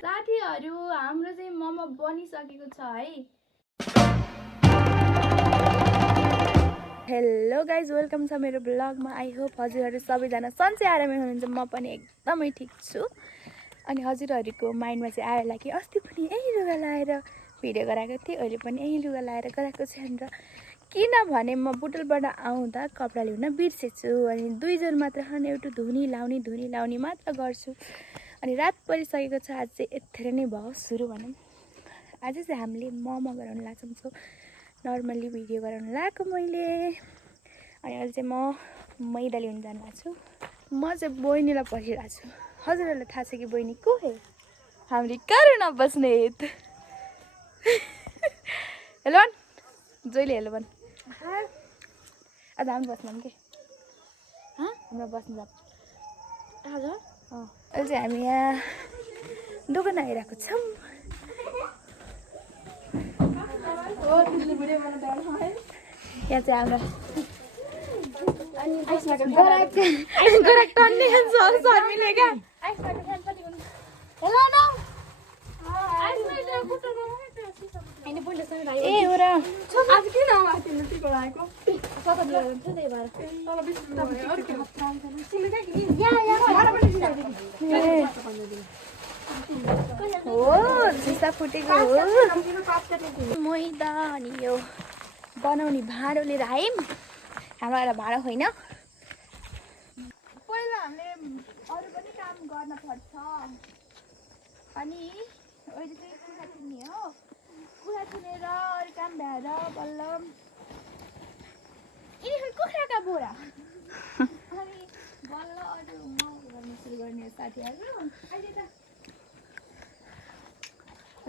साथीहरु हाम्रो चाहिँ मोमो बनिसकेको छ है। हेलो गाइज, वेलकम छ मेरो ब्लगमा। आई होप हजुरहरू सबैजना सन्चै आरामै हुनुहुन्छ। म पनि एकदमै ठिक छु। अनि हजुरहरूको माइन्डमा चाहिँ आयो होला कि अस्ति पनि यही लुगा लाएर भिडियो गराएको थिएँ, अहिले पनि यही लुगा लाएर गराएको छु भनेर। किनभने म बुटलबाट आउँदा कपडा ल्याउन बिर्सेछु अनि 2 जोर मात्र एउटा धुनी लाउने मात्र गर्छु। अनि रात परिसकेको छ। आज चाहिँ यत्रो नै भयो सुरु भनौँ। आज चाहिँ हामीले मोमो गराउन लाग्छौँ। नर्मल्ली भिडियो गराउन लगाएको मैले। अनि अहिले चाहिँ म मैदा ल्याउन जानु भएको छु। म चाहिँ बहिनीलाई पर्खिरहेको छु। हजुरहरूलाई थाहा छ कि बहिनी को हे? हाम्रो करुणा बस्नेत। हेलो जहिले हेलो भन्। आज हामी बस्नु के हाम्रो बस्नु जान्छ आज। अहिले चाहिँ हामी यहाँ दोकान आइरहेको छौँ। यहाँ चाहिँ हाम्रो गराक टन्ने शर्मिले क्या। ए हो र आज किन तिम्रो टिको लगाएको हो सिसा फुटेको हो। मैदा अनि यो बनाउने भाँडो लिएर आयौँ। हाम्रो एउटा भाँडो होइन। पहिला हामीले अरू पनि काम गर्न पर्छ। अनि अहिले चाहिँ कुखुरा थुन्ने हो। कुखुरा थुनेर अरू काम भएर बल्ल यिनीहरू कुखुराका बोरा अनि बल्ल अरू मोमो गर्न सुरु गर्ने साथीहरू। अहिले त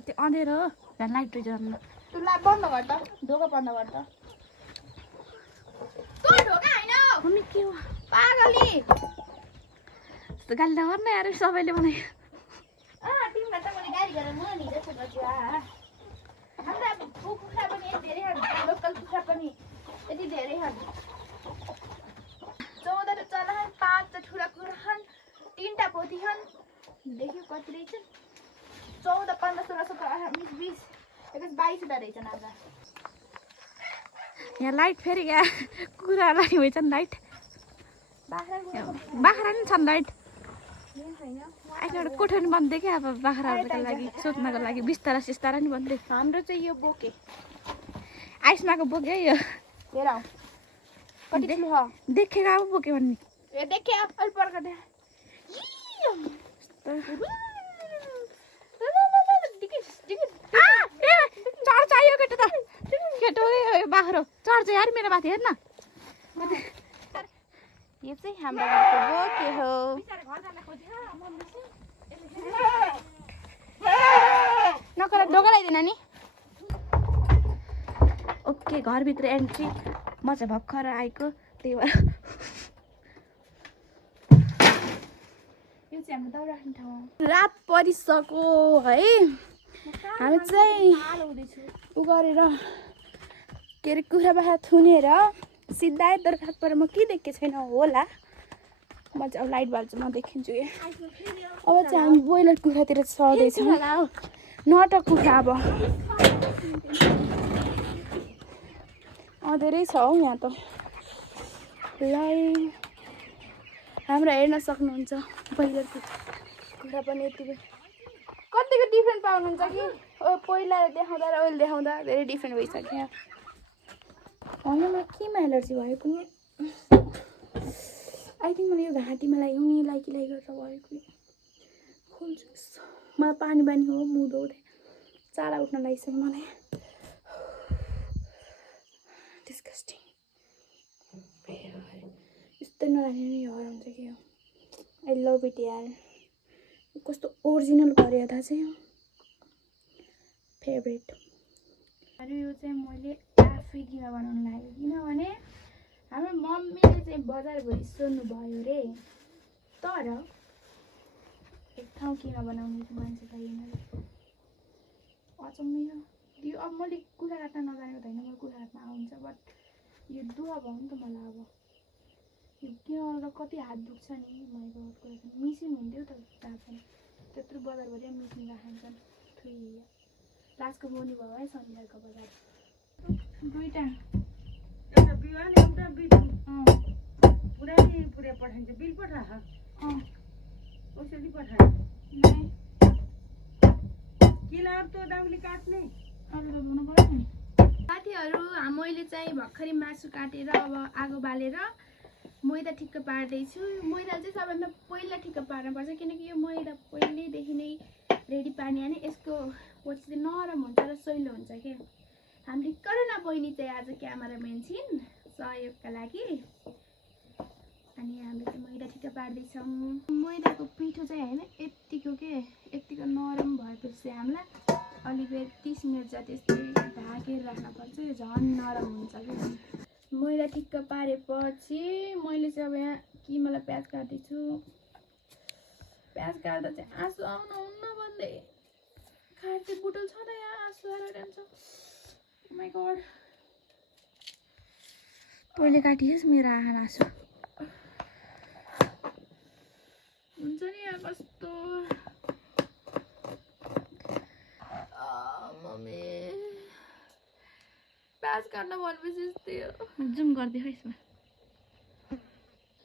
त्यो अँधेरो हो, झन् लाइट रहेछ। त्यो बन्द गर त, ढोका बन्द गर त। ढोका होइन मम्मी, के हो पागली? यस्तो गाली नगर न यार, सबैले मलाई तिमीलाई त मैले गाली गरेर म हिँडेछु बच्चा। हाम्रो अब कुखुरा पनि यति धेरै खान्छ, लोकल कुखुरा पनि यति धेरै खान्छ। 14 चना खान्, 5 ठुला कुखुरा खान्, 3टा पोथी खान्। देख्यो कति रहेछ? 14, 15, 16, 17, 18, 19, 20, 21, 22 रहेछन् आज। यहाँ लाइट फेरि यहाँ कुखुरालाई भइछन् लाइट। बाख्रा नि छन् लाइट। अहिले एउटा कोठा नि बन्दै क्या। अब बाख्राहरूको लागि सोध्नको लागि बिस्तारा सिस्तारा नि बन्दै। हाम्रो चाहिँ यो बोके आइसमाको बोके है यो। हेर कति ठुलो छ देखेको। अब बोके भन्ने ए देखे अहिले पर्ख दे। चढ चाहियो केटो त केटो बाख्रो चढ्छ यार मेरो माथि। हेर्न यो चाहिँ हाम्रो घरको बोके हो। नकर ढोका लगाइदिन नि। ओके घरभित्र एन्ट्री। म चाहिँ भर्खर आएको त्यही भएर यो चाहिँ हाम्रो दाउ राख्ने ठाउँ। रात परिसक्यो है। हामी चाहिँ उ गरेर के अरे कुखुरा बाख्रा थुनेर सिधा तर रात परेर म के देखेको छैन होला। म चाहिँ अब लाइट बाल्छु म देखिन्छु। अब चाहिँ हामी ब्रोइलर कुखुरातिर चढ्दैछौँ। 9टा कुखुरा अब धेरै छ हौ यहाँ त। ल हाम्रो हेर्न सक्नुहुन्छ ब्रोइलर कुखुरा पनि यति कतिको डिफ्रेन्ट पाउनुहुन्छ कि पहिला देखाउँदा र अहिले देखाउँदा धेरै डिफ्रेन्ट भइसक्यो। यहाँ होइन मलाई केमा एलर्जी भयो कुनै आई थिङ्क मलाई यो घाँटीमा लगाउने लाइकी गरेर भएको खोल्छु। मलाई पानी हो मुदो उठे चारा उठ्न लागिसक्यो मलाई। डिस्कस्टिङ यस्तो नराख्ने नि हराउँछ कि हो। आई लभ इट यार। कस्तो ओरिजिनल गरे थाहा चाहिँ फेभरेट। अरू यो चाहिँ मैले आफै किन बनाउनु लाग्यो किनभने हाम्रो मम्मीले चाहिँ बजारभरि सोध्नु भयो रे। तर एक ठाउँ किन बनाउनु मान्छे छैन। अचम्मै हो यो। अब मैले कुखुरा काट्न नजानेको त होइन, मलाई कुखुरा काट्न आउँछ। बट यो दुःख भयो नि त मलाई। अब के गर्दा कति हात दुख्छ नि मैले मिसिन हुन्थ्यो त थाहा छैन त्यत्रो बजारभरि मिसिन राखन्छन् थुइ लास्टको मुनि भयो है सन्ध्याको बजार दुईटा एउटा बिवान एउटा बिट पुरानी पुरै पठाइन्छ बिल पठा कसरी पठाए नहीं किला तो दामले काट्ने अरू त हुनु पर्यो नि साथीहरू मैले चाहिँ भर्खरै मासु काटेर अब आगो बालेर मैदा ठिक्क पार्दैछु मैदा चाहिँ सबैभन्दा पहिला ठिक्क पार्नुपर्छ किनकि यो मैदा पहिल्यैदेखि नै रेडी पार्ने अनि यसको पछि चाहिँ नरम हुन्छ र सहिलो हुन्छ के हामी करुणा बहिनी चाहिँ आज क्यामेराम्यान छिन् सहयोगका लागि अनि हामीले चाहिँ मैदा ठिक्क पार्दैछौँ मैदाको पिठो चाहिँ होइन यत्तिको नरम भएपछि चाहिँ हामीलाई अलिकति 30 मिनट जति यस्तै ढाकेर राख्नुपर्छ यो झन् नरम हुन्छ कि मैदा ठिक्क पारेपछि मैले चाहिँ अब यहाँ किमालाई प्याज काट्दैछु प्याज काट्दा चाहिँ आँसु आउनु हुन्न भन्दै काट्दै बुटल छ त यहाँ आँसु आएर जान्छ माइ गड पहिले काटियोस् मेरो आँखा आँसु हुन्छ नि यहाँ कस्तो मम्मी प्याज काट्न भनेपछि यस्तै हो जुम गरिदियो यसमा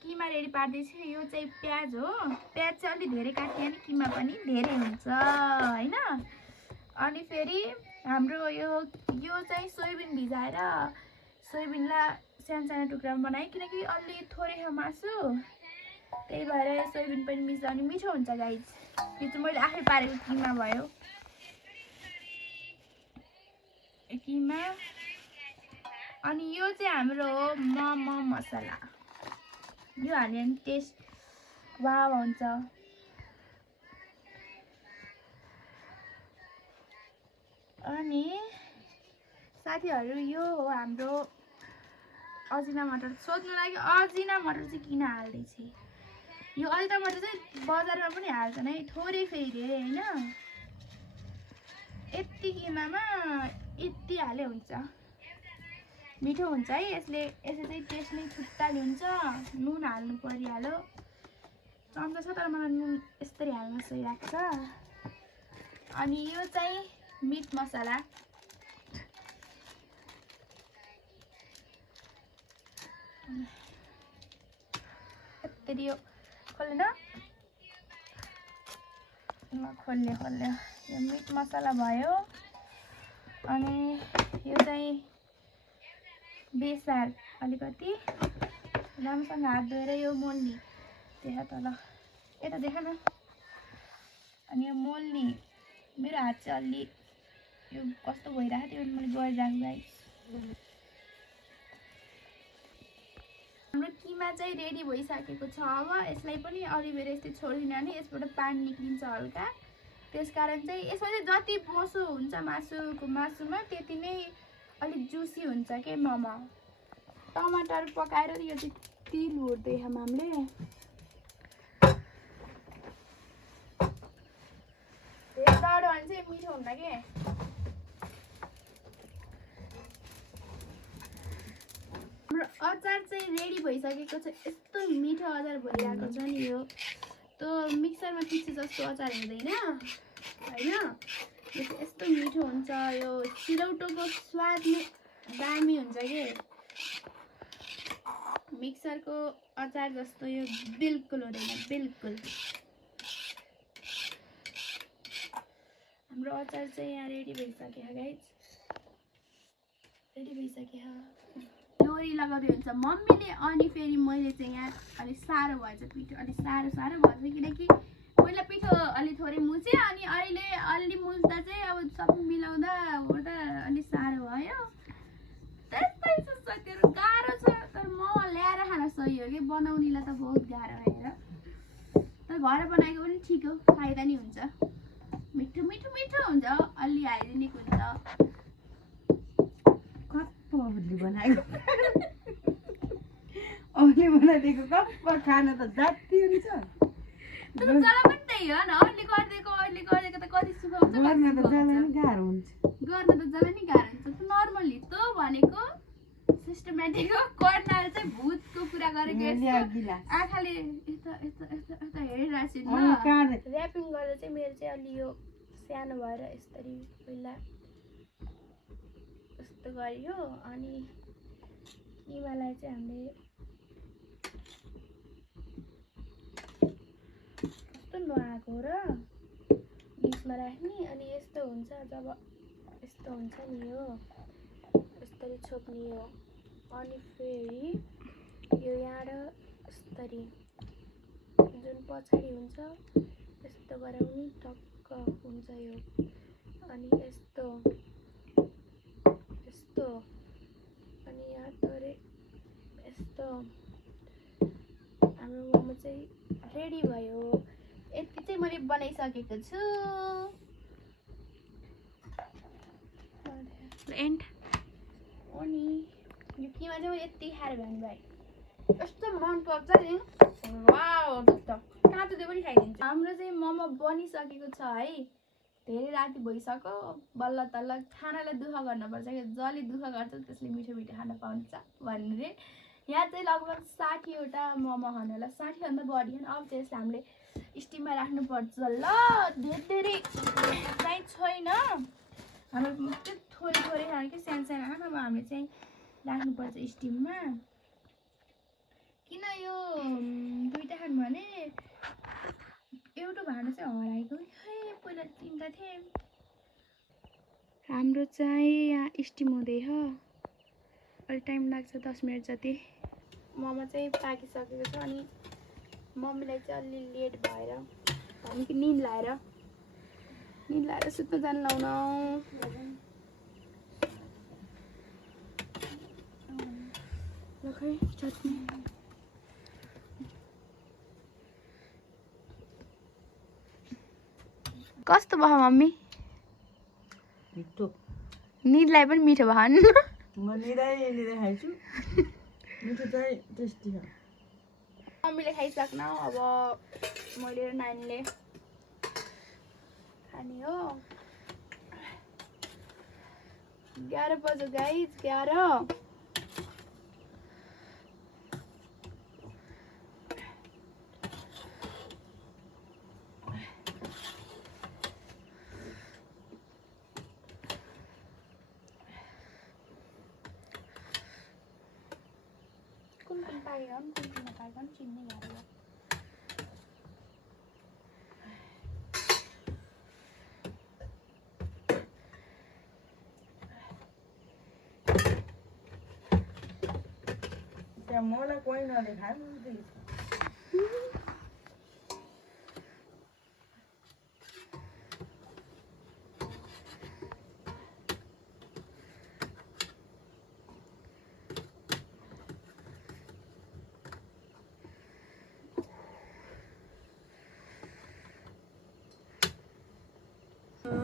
किमा रेडी पार्दैछु यो चाहिँ प्याज हो प्याज चाहिँ अलिक धेरै काट्यो भने किमा पनि धेरै हुन्छ होइन अनि फेरि हाम्रो यो चाहिँ सोयाबिन भिजाएर सोयाबिनलाई सानो सानो टुक्रामा बनाएँ किनकि अलि थोरै छ मासु त्यही भएर सोयाबिन पनि मिस्दा अनि मिठो हुन्छ गाइज यो चाहिँ मैले आफै पारेको किमा भयो किमा अनि यो चाहिँ हाम्रो मोमो मसला यो हाल्यो भने टेस्ट वाव हुन्छ अनि साथीहरू यो हो हाम्रो अजिना मटर सोध्नु लागि अजिना मटर चाहिँ किन हाल्दैछ यो अजिना मटर चाहिँ बजारमा पनि हाल्छन् है थोरै फेरि होइन यति किमामा यति हाले हुन्छ मिठो हुन्छ है यसले चाहिँ टेस्ट नै छुट्टाले हुन्छ नुन हाल्नु परिहाल्यो चम्चा छ तर मलाई नुन यसरी हाल्न सही लाग्छ अनि यो चाहिँ मिट मसला यसरी यो खोल्न खोल्यो यो मिट मसला भयो अनि यो चाहिँ बेसार अलिकति राम्रोसँग हात धोएर यो मोल्नी त्यहाँ तल यता देख न अनि यो मोल्नी मेरो हात चाहिँ अलि यो कस्तो भइरहेको थियो मैले गरिराख्छु गाइस हाम्रो किमा चाहिँ रेडी भइसकेको छ अब यसलाई पनि अलि बेर यस्तै छोडिदिनु भने यसबाट पानी निक्लिन्छ हल्का त्यसकारण चाहिँ यसमा चाहिँ जति बोसो हुन्छ मासुमा त्यति नै अलिक जुसी हुन्छ के मोमो टमाटर पकाएर यो चाहिँ तिल हुर्दै छौँ हामीले धेरै डढो भने चाहिँ मिठो हुन्न के हाम्रो अचार चाहिँ रेडी भइसकेको छ यस्तो मिठो अचार भइरहेको छ नि यो त्यो मिक्सरमा पिसे जस्तो अचार हुँदैन होइन यो चाहिँ यस्तो मिठो हुन्छ यो सिलौटोको स्वाद नै दामी हुन्छ के मिक्सरको अचार जस्तो यो बिल्कुल हुँदैन बिल्कुल हाम्रो अचार चाहिँ यहाँ रेडी भइसक्यो गाइज रेडी भइसक्यो लोरी लगाउँदै हुन्छ मम्मीले अनि फेरि मैले चाहिँ यहाँ अलिक साह्रो भएछ पिठो अलिक साह्रो भएछ किनकि पहिला पिठो अलि थोरै मुछ्यो अनि अहिले अलि मुछ्दा चाहिँ अब सबै मिलाउँदा ओर्दा अलिक साह्रो भयो त्यस्तै छ साथीहरू गाह्रो छ तर म ल्याएर खान सही हो कि बनाउनेलाई त बहुत गाह्रो भएर तर घर बनाएको पनि ठिक हो फाइदा नि हुन्छ मिठो हुन्छ अलि हाइजेनिक हुन्छ कप्पले बनाएको अरूले बनाइदिएको कप्प खान त जाति हुन्छ तर जला पनि त्यही हो न अहिले गरिदिएको त कति सुखाउँछ गर्न त जला नि गाह्रो हुन्छ गर्न त जला नि गाह्रो हुन्छ नर्मली त भनेको सिस्टमेटिक हो कर्नाले चाहिँ भूतको कुरा गरेको ल्याऊ यस्तो गिलास। आँखाले यता यता यता यता हेरिरहेको छु अँ, काँड। ऱ्यापिङ गर्दा चाहिँ मेरो चाहिँ अलि यो सानो भएर यसरी पहिला यस्तो गरियो अनि किमालाई चाहिँ हामीले यस्तो नुहाएको र डिसमा राख्ने अनि यस्तो हुन्छ जब यस्तो हुन्छ नि यो यसरी छोप्ने हो अनि फेरि यो यहाँ र यसरी जुन पछाडि हुन्छ यस्तो गराउने टक्क हुन्छ यो अनि यस्तो यस्तो अनि यहाँ तरे यस्तो हाम्रो मोमो चाहिँ रेडी भयो यति चाहिँ मैले बनाइसकेको छु एन्ड अनि यो किमा चाहिँ मैले यति खाएर भ्याउनु भाइ यस्तो मन पर्छ नि वाउ जस्तो काँचो त्यो पनि खाइदिन्छु हाम्रो चाहिँ मोमो बनिसकेको छ है धेरै राति भइसक्यो बल्ल तल्ल खानालाई दुःख गर्नुपर्छ कि जसले दुःख गर्छ त्यसले मिठो मिठो खान पाउँछ भनेर यहाँ चाहिँ लगभग 60वटा मोमो खानु होला 60भन्दा बढी होइन अब चाहिँ यसलाई हामीले स्टिममा राख्नुपर्छ ल धेरै चाहिँ छैन हाम्रो त्यो थोरै थोरै खानु कि सानो सानो आमामा हामीले चाहिँ राख्नुपर्छ स्टिममा किन यो दुईवटा खानु भने एउटा भाँडो चाहिँ हराएको खै पहिला 3टा थिएँ हाम्रो चाहिँ यहाँ स्टिम हुँदैछ अलि टाइम लाग्छ 10 मिनट जति मोमो चाहिँ पाकिसकेको छ अनि मम्मीलाई चाहिँ अलि लेट भएर हामी कि निद लाएर सुत्न जानु लाउन ल खै चट्नी कस्तो भयो मम्मी मिठो। निदलाई पनि मिठो भयो नि म निदाइ खाइछु। मिठो चाहिँ टेस्टी छ। मम्मीले खाइसक्न अब मैले र नानीले खाने हो 11 बज्यो गाइज 11 कुन पाकेको कुन नपाकेको चिन्ने गरेर त्यहाँ मलाई कोही नदेखाए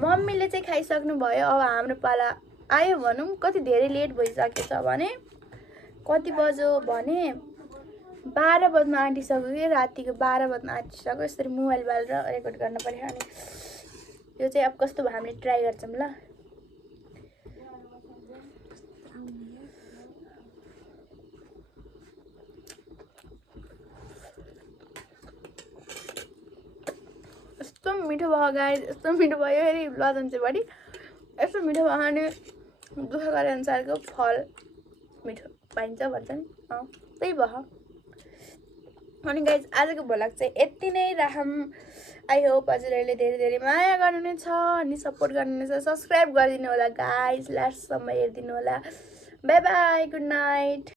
मम्मीले चाहिँ खाइसक्नु भयो अब हाम्रो पाला आयो भनौँ कति धेरै लेट भइसकेछ भने कति बज्यो भने 12 बज्न आँटिसक्यो कि रातिको 12 बज्न आँटिसक्यो यसरी मोबाइल बालेर रेकर्ड गर्न पर्यो अनि यो चाहिँ अब कस्तो भयो हामीले ट्राई गर्छौँ ल यस्तो मिठो भयो गाइस यस्तो मिठो भयो फेरि लजन चाहिँ बढी यस्तो मिठो भयो भने दुःख गरे अनुसारको फल मिठो पाइन्छ भन्छ नि त्यही भयो अनि गाइस आजको भ्लग चाहिँ यति नै राखौँ आई होप हजुरहरूले धेरै धेरै माया गर्नुहुनेछ अनि सपोर्ट गर्नुहुनेछ सब्सक्राइब गरिदिनु होला गाइस लास्टसम्म हेरिदिनु होला बाई बाई गुड नाइट